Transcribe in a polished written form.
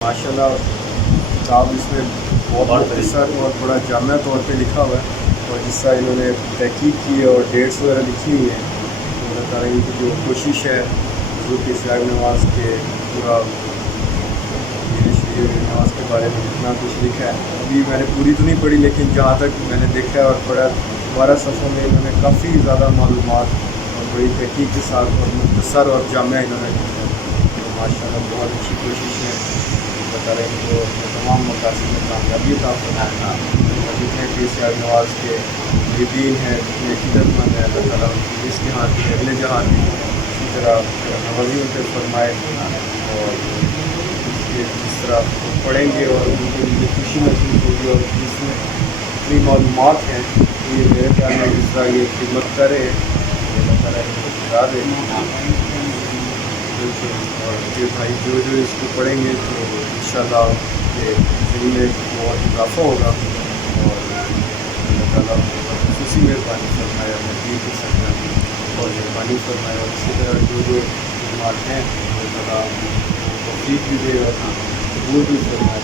ماشاءاللہ کتاب اس میں بہت مختصر اور بڑا جامع طور پہ لکھا ہوا ہے، اور جس طرح انہوں نے تحقیق کی ہے اور ڈیٹس وغیرہ لکھی ہوئی ہیں، اللہ تعالیٰ ان کی جو کوشش ہے حضور کی اسراء نواز کے پورا نواز کے بارے میں جتنا کچھ لکھا ہے، ابھی میں نے پوری تو نہیں پڑھی لیکن جہاں تک میں نے دیکھا ہے اور پڑھا 12 صفحوں میں انہوں نے کافی زیادہ معلومات اور بڑی تحقیق کے ساتھ اور مختصر اور جامع انہوں نے لکھا ہے۔ تو ماشاء اللہ بہت اچھی کوشش ہے، اللہ تعالیٰ ان کو اپنے تمام مقاصد میں کامیابی عطا فرمائے، اور جتنے بھی اسراء نواز کے مریدین ہیں، جتنے عقیدت مند ہیں، اللہ تعالیٰ ان کی اس جہان کی اگلے جہان میں اسی طرح نوازی ان پہ فرمائے، اور جس طرح وہ پڑھیں گے اور ان کو یہ خوشی محسوس ہوگی، اور جس میں اتنی معلومات ہیں تو یہ میرے خیال میں جس طرح یہ خدمت کرے اللہ تعالیٰ ان کو بتا دے بالکل، اور یہ بھائی جو اس کو پڑھیں گے تو انشاءاللہ کہ علم میں بہت اضافہ ہوگا، اور اللہ تعالیٰ خصوصی مہربانی فرمائے اپنے دین کے ساتھ اور مہربانی فرمائے، اور اسی طرح جو خدمات ہیں اللہ تعالیٰ توفیق بھی دے اور قبول بھی فرمائے۔